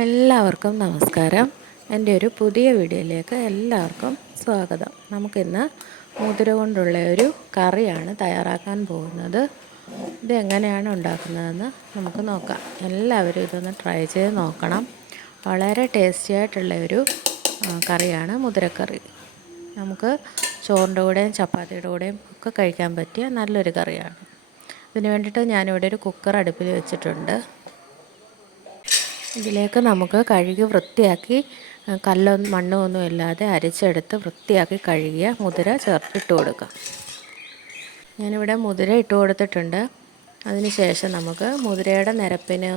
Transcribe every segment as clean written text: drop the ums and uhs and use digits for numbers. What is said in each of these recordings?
എല്ലാവർക്കും നമസ്കാരം. എൻ്റെ ഒരു പുതിയ വീഡിയോയിലേക്ക് എല്ലാവർക്കും സ്വാഗതം. നമുക്കിന്ന് മുതിര കൊണ്ടുള്ള ഒരു കറിയാണ് തയ്യാറാക്കാൻ പോകുന്നത്. ഇതെങ്ങനെയാണ് ഉണ്ടാക്കുന്നതെന്ന് നമുക്ക് നോക്കാം. എല്ലാവരും ഇതൊന്ന് ട്രൈ ചെയ്ത് നോക്കണം. വളരെ ടേസ്റ്റി ആയിട്ടുള്ള ഒരു കറിയാണ് മുതിരക്കറി. നമുക്ക് ചോറിൻ്റെ കൂടെയും ചപ്പാത്തിയുടെ കൂടെയും ഒക്കെ കഴിക്കാൻ പറ്റിയ നല്ലൊരു കറിയാണ്. ഇതിന് വേണ്ടിയിട്ട് ഞാനിവിടെ ഒരു കുക്കർ അടുപ്പിൽ വെച്ചിട്ടുണ്ട്. ഇതിലേക്ക് നമുക്ക് കഴുകി വൃത്തിയാക്കി കല്ലൊന്നും മണ്ണൊന്നും ഇല്ലാതെ അരിച്ചെടുത്ത് വൃത്തിയാക്കി കഴുകിയ മുതിര ചേർത്തിട്ട് കൊടുക്കാം. ഞാനിവിടെ മുതിര ഇട്ട് കൊടുത്തിട്ടുണ്ട്. അതിന് ശേഷം നമുക്ക് മുതിരയുടെ നിരപ്പിന്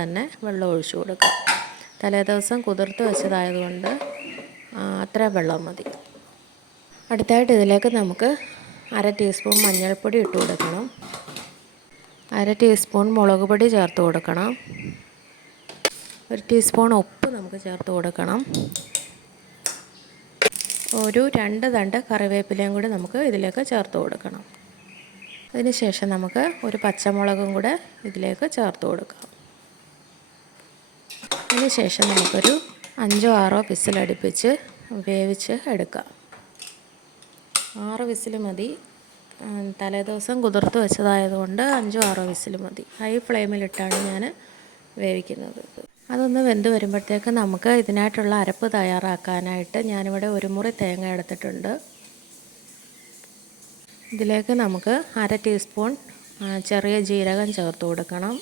തന്നെ വെള്ളം ഒഴിച്ചു കൊടുക്കാം. തലേദിവസം കുതിർത്ത് വെച്ചതായതുകൊണ്ട് അത്ര വെള്ളം മതി. അടുത്തായിട്ട് ഇതിലേക്ക് നമുക്ക് 1/2 ടീസ്പൂൺ മഞ്ഞൾപ്പൊടി ഇട്ട് കൊടുക്കണം. 1/2 ടീസ്പൂൺ മുളക് പൊടി ചേർത്ത് കൊടുക്കണം. 1 ടീസ്പൂൺ ഉപ്പ് നമുക്ക് ചേർത്ത് കൊടുക്കണം. ഒരു 2 തണ്ട് കറിവേപ്പിലയും കൂടി നമുക്ക് ഇതിലേക്ക് ചേർത്ത് കൊടുക്കണം. അതിന് ശേഷം നമുക്ക് ഒരു പച്ചമുളകും കൂടെ ഇതിലേക്ക് ചേർത്ത് കൊടുക്കാം. അതിന് ശേഷം നമുക്കൊരു 5-6 വിസിലടുപ്പിച്ച് വേവിച്ച് എടുക്കാം. 6 വിസിൽ മതി. തലേദിവസം കുതിർത്ത് വെച്ചതായതുകൊണ്ട് 5-6 വിസിൽ മതി. ഹൈ ഫ്ലെയിമിലിട്ടാണ് ഞാൻ വേവിക്കുന്നത്. അതൊന്ന് വെന്ത് വരുമ്പോഴത്തേക്ക് നമുക്ക് ഇതിനായിട്ടുള്ള അരപ്പ് തയ്യാറാക്കാനായിട്ട് ഞാനിവിടെ 1 മുറി തേങ്ങ എടുത്തിട്ടുണ്ട്. ഇതിലേക്ക് നമുക്ക് 1/2 ടീസ്പൂൺ ചെറിയ ജീരകം ചേർത്ത് കൊടുക്കണം.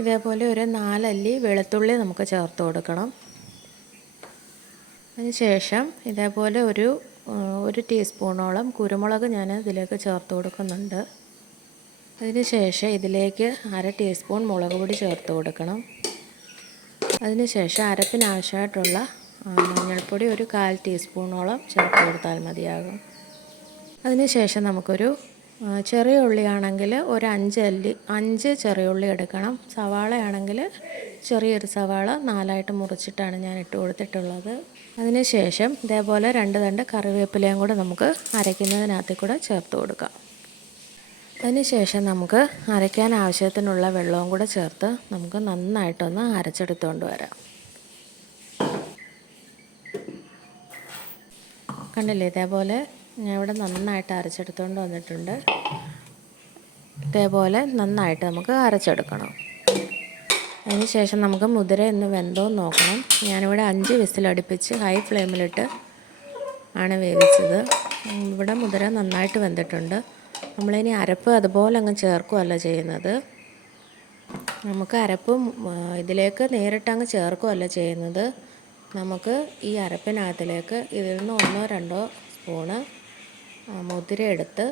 ഇതേപോലെ ഒരു 4 അല്ലി വെളുത്തുള്ളി നമുക്ക് ചേർത്ത് കൊടുക്കണം. അതിന് ശേഷം ഇതേപോലെ ഒരു ടീസ്പൂണോളം കുരുമുളക് ഞാൻ ഇതിലേക്ക് ചേർത്ത് കൊടുക്കുന്നുണ്ട്. അതിന് ശേഷം ഇതിലേക്ക് 1/2 ടീസ്പൂൺ മുളക് പൊടി ചേർത്ത് കൊടുക്കണം. അതിന് ശേഷം അരപ്പിനാവശ്യമായിട്ടുള്ള മഞ്ഞൾപ്പൊടി ഒരു 1/4 ടീസ്പൂണോളം ചേർത്ത് കൊടുത്താൽ മതിയാകും. അതിന് ശേഷം നമുക്കൊരു ചെറിയ ഉള്ളിയാണെങ്കിൽ ഒരു 5 ചെറിയ ഉള്ളി എടുക്കണം. സവാളയാണെങ്കിൽ ചെറിയൊരു സവാള 4ആയിട്ട് മുറിച്ചിട്ടാണ് ഞാൻ ഇട്ട് കൊടുത്തിട്ടുള്ളത്. അതിന് ശേഷം ഇതേപോലെ 2 തണ്ട് കറിവേപ്പിലയും കൂടെ നമുക്ക് അരയ്ക്കുന്നതിനകത്ത് കൂടെ ചേർത്ത് കൊടുക്കാം. അതിന് ശേഷം നമുക്ക് അരയ്ക്കാൻ ആവശ്യത്തിനുള്ള വെള്ളവും കൂടെ ചേർത്ത് നമുക്ക് നന്നായിട്ടൊന്ന് അരച്ചെടുത്തുകൊണ്ട് വരാം. കണ്ടില്ലേ, ഇതേപോലെ ഞാൻ ഇവിടെ നന്നായിട്ട് അരച്ചെടുത്തുകൊണ്ട് വന്നിട്ടുണ്ട്. ഇതേപോലെ നന്നായിട്ട് നമുക്ക് അരച്ചെടുക്കണം. അതിന് ശേഷം നമുക്ക് മുതിര ഒന്ന് വെന്തോ നോക്കണം. ഞാനിവിടെ 5 വിസിലടുപ്പിച്ച് ഹൈ ഫ്ലെയിമിലിട്ട് ആണ് വേവിച്ചത്. ഇവിടെ മുതിര നന്നായിട്ട് വെന്തിട്ടുണ്ട്. നമ്മളിനി അരപ്പ് അതുപോലെ അങ്ങ് ചേർക്കുകയല്ല ചെയ്യുന്നത്. നമുക്ക് അരപ്പ് ഇതിലേക്ക് നേരിട്ടങ്ങ് ചേർക്കുകയല്ല ചെയ്യുന്നത്. നമുക്ക് ഈ അരപ്പിനകത്തിലേക്ക് ഇതിൽ നിന്ന് 1-2 സ്പൂണ് മുതിര എടുത്ത്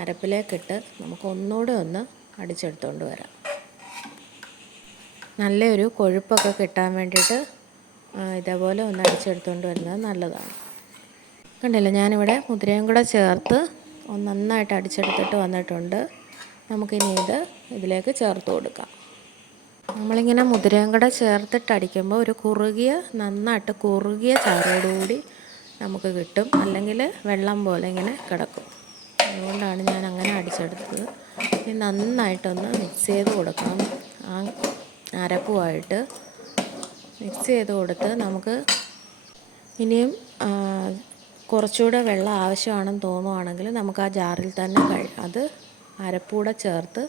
അരപ്പിലേക്കിട്ട് നമുക്ക് ഒന്നുകൂടെ ഒന്ന് അടിച്ചെടുത്തുകൊണ്ട് വരാം. നല്ലൊരു കൊഴുപ്പൊക്കെ കിട്ടാൻ വേണ്ടിയിട്ട് ഇതേപോലെ ഒന്ന് അടിച്ചെടുത്തുകൊണ്ട് വരുന്നത് നല്ലതാണ്. കണ്ടില്ല, ഞാനിവിടെ മുതിരയും കൂടെ ചേർത്ത് നന്നായിട്ട് അടിച്ചെടുത്തിട്ട് വന്നിട്ടുണ്ട്. നമുക്കിനി ഇതിലേക്ക് ചേർത്ത് കൊടുക്കാം. നമ്മളിങ്ങനെ മുതിരയും കൂടെ ചേർത്തിട്ട് അടിക്കുമ്പോൾ നന്നായിട്ട് കുറുകിയ ചാറോടുകൂടി നമുക്ക് കിട്ടും. അല്ലെങ്കിൽ വെള്ളം പോലെ ഇങ്ങനെ കിടക്കും. അതുകൊണ്ടാണ് ഞാൻ അങ്ങനെ അടിച്ചെടുത്തത്. ഇനി നന്നായിട്ടൊന്ന് മിക്സ് ചെയ്ത് കൊടുക്കണം. അരപ്പുമായിട്ട് മിക്സ് ചെയ്ത് കൊടുത്ത് നമുക്ക് ഇനിയും കുറച്ചുകൂടെ വെള്ളം ആവശ്യമാണെന്ന് തോന്നുവാണെങ്കിൽ നമുക്ക് ആ ജാറിൽ തന്നെ അത് അരപ്പൂടെ ചേർത്ത്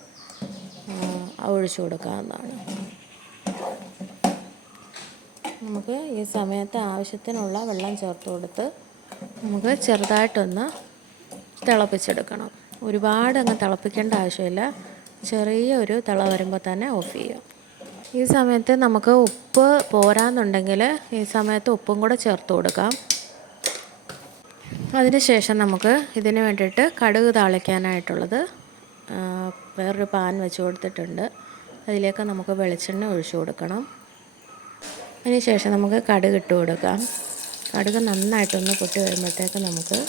ഒഴിച്ചു കൊടുക്കാവുന്നതാണ്. നമുക്ക് ഈ സമയത്ത് ആവശ്യത്തിനുള്ള വെള്ളം ചേർത്ത് കൊടുത്ത് നമുക്ക് ചെറുതായിട്ടൊന്ന് തിളപ്പിച്ചെടുക്കണം. ഒരുപാട് അങ്ങ് തിളപ്പിക്കേണ്ട ആവശ്യമില്ല. ചെറിയൊരു തിള വരുമ്പോൾ തന്നെ ഓഫ് ചെയ്യാം. ഈ സമയത്ത് നമുക്ക് ഉപ്പ് പോരാന്നുണ്ടെങ്കിൽ ഈ സമയത്ത് ഉപ്പും കൂടെ ചേർത്ത് കൊടുക്കാം. അതിന് ശേഷം നമുക്ക് ഇതിന് വേണ്ടിയിട്ട് കടുക് താളിക്കാനായിട്ടുള്ളത് വേറൊരു പാൻ വെച്ച് കൊടുത്തിട്ടുണ്ട്. അതിലേക്ക് നമുക്ക് വെളിച്ചെണ്ണ ഒഴിച്ചു കൊടുക്കണം. അതിന് ശേഷം നമുക്ക് കടുക് ഇട്ട് കൊടുക്കാം. കടുക് നന്നായിട്ടൊന്ന് പൊട്ടി വരുമ്പോഴത്തേക്ക് നമുക്ക്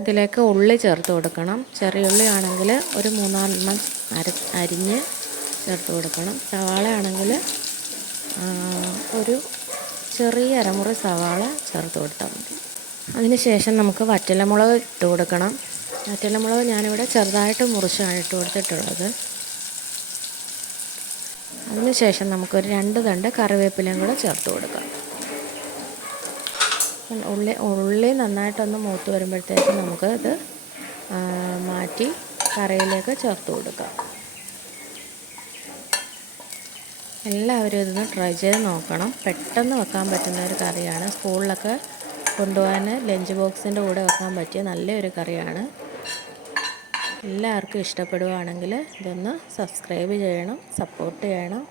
ഇതിലേക്ക് ഉള്ളി ചേർത്ത് കൊടുക്കണം. ചെറിയ ഉള്ളി ആണെങ്കിൽ ഒരു 3-4 അരിഞ്ഞ് ചേർത്ത് കൊടുക്കണം. സവാള ആണെങ്കിൽ ഒരു ചെറിയ അരമുറി സവാള ചേർത്ത് കൊടുത്താൽ മതി. അതിന് ശേഷം നമുക്ക് വറ്റൽമുളക് ഇട്ട് കൊടുക്കണം. വറ്റൽമുളക് ഞാനിവിടെ ചെറുതായിട്ട് മുറിച്ചാണ് ഇട്ട് കൊടുത്തിട്ടുള്ളത്. അതിന് ശേഷം നമുക്ക് ഇതിലേക്ക് 1 ടീസ്പൂൺ മഞ്ഞൾപ്പൊടി ചേർത്ത് കൊടുക്കണം. 1 ടീസ്പൂൺ മുളക് പൊടി ചേർത്ത് കൊടുക്കണം. അതിന് ശേഷം നമുക്ക് ഇതിലേക്ക് 1 ടീസ്പൂൺ മല്ലിപ്പൊടി ചേർത്ത് കൊടുക്കണം. 1 ടീസ്പൂൺ ജീരകപ്പൊടി ചേർത്ത് കൊടുക്കണം. 1 ടീസ്പൂൺ അതിനുശേഷം നമുക്കൊരു 2 തണ്ട് കറിവേപ്പിലയും കൂടെ ചേർത്ത് കൊടുക്കാം. ഉള്ളി നന്നായിട്ടൊന്ന് മൂത്ത് വരുമ്പോഴത്തേക്ക് നമുക്ക് ഇത് മാറ്റി കറിയിലേക്ക് ചേർത്ത് കൊടുക്കാം. എല്ലാവരും ഇതൊന്ന് ട്രൈ ചെയ്ത് നോക്കണം. പെട്ടെന്ന് വെക്കാൻ പറ്റുന്ന ഒരു കറിയാണ്. സ്കൂളിലൊക്കെ കൊണ്ടുപോകാൻ ലഞ്ച് ബോക്സിൻ്റെ കൂടെ വെക്കാൻ പറ്റിയ നല്ലൊരു കറിയാണ്. എല്ലാവർക്കും ഇഷ്ടപ്പെടുകയാണെങ്കിൽ ഇതൊന്ന് സബ്സ്ക്രൈബ് ചെയ്യണം, സപ്പോർട്ട് ചെയ്യണം.